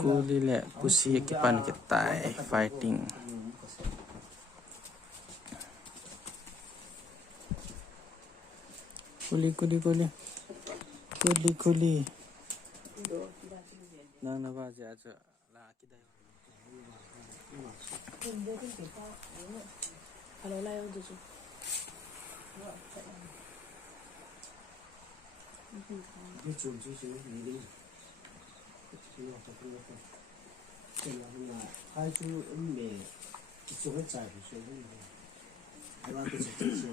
Kuli le pusi kipan kitai fighting. Kuli. Nang nabaja aja la kidai. Kalau lah yang tu. Cái chuồng chú chú này đi, chú học tập cái này, cái là hai chú mẹ, chú hết chạy thì chú hết rồi, hai ba cái chú chú rồi,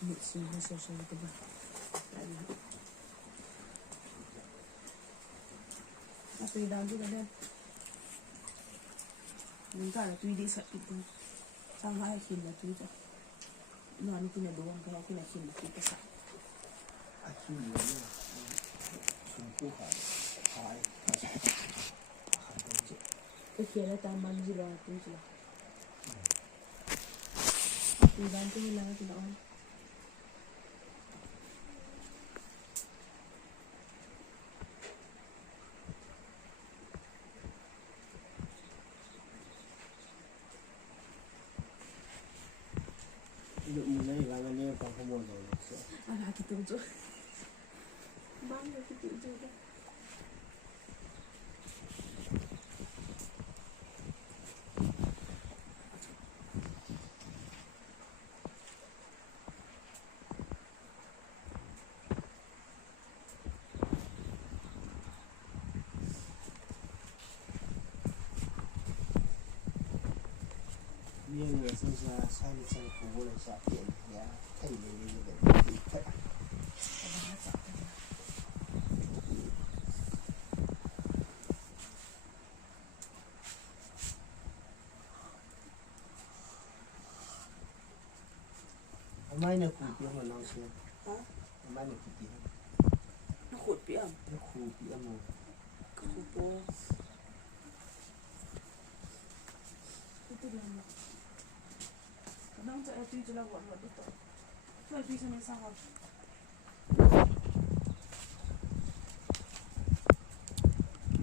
Mẹ xin nó sâu cái gì? Apa yang dah tu dah. Minta lah tu dia sakit tu. Sama hai kin lah tu je. No, ni kena doang kalau kena kin lah kita sak. Aku ni ni, sungguh hai, Kira taman je lah tu je. Tu dah tu lah tu dah. Lúc này là anh em còn không mua rồi. Alah kita tunjuk. Mana kita tunjuk dah. Nhưng người sinh ra sang phố là xả tiền giá thay vì như vậy thì thật. Hôm nay là cụ tiếng mà nó xưa. Hả? Hôm nay là cụ tiếng. Nó khụt biếng. Nó cụ tiếng mà. Khụt bố. Itu dia. Kadang saya tu je lah buat tu. Tu tu sana sangat.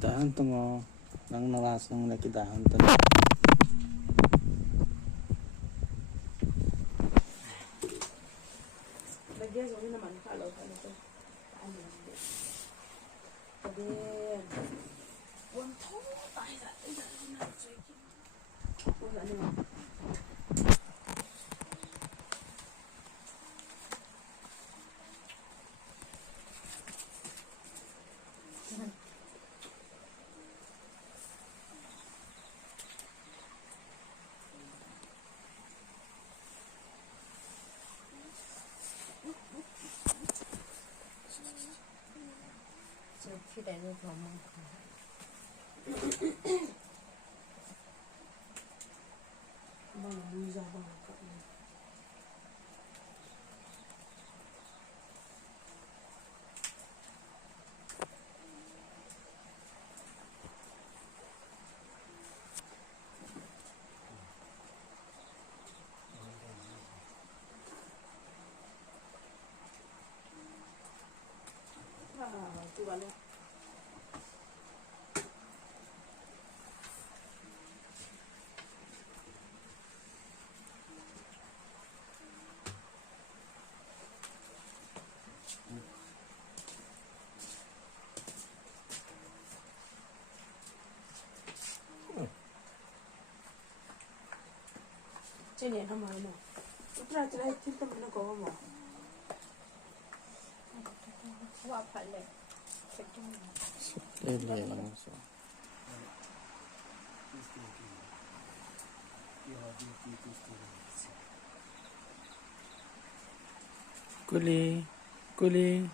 Dahan tungo nang naras nang laki dahan tungo. Lagi aja ni nama kalau tu. Ani. Tapi wan thau tai dah. Nak cuci. Oh, tak ni. Khi đấy nó vào mong Mana lui ra bang kat ni. Tu balik. Trên này không ai mà. Lúc ra trên đây thiên tâm nó có mà. Qua phải lệ. Le so. Kuli. Kuli.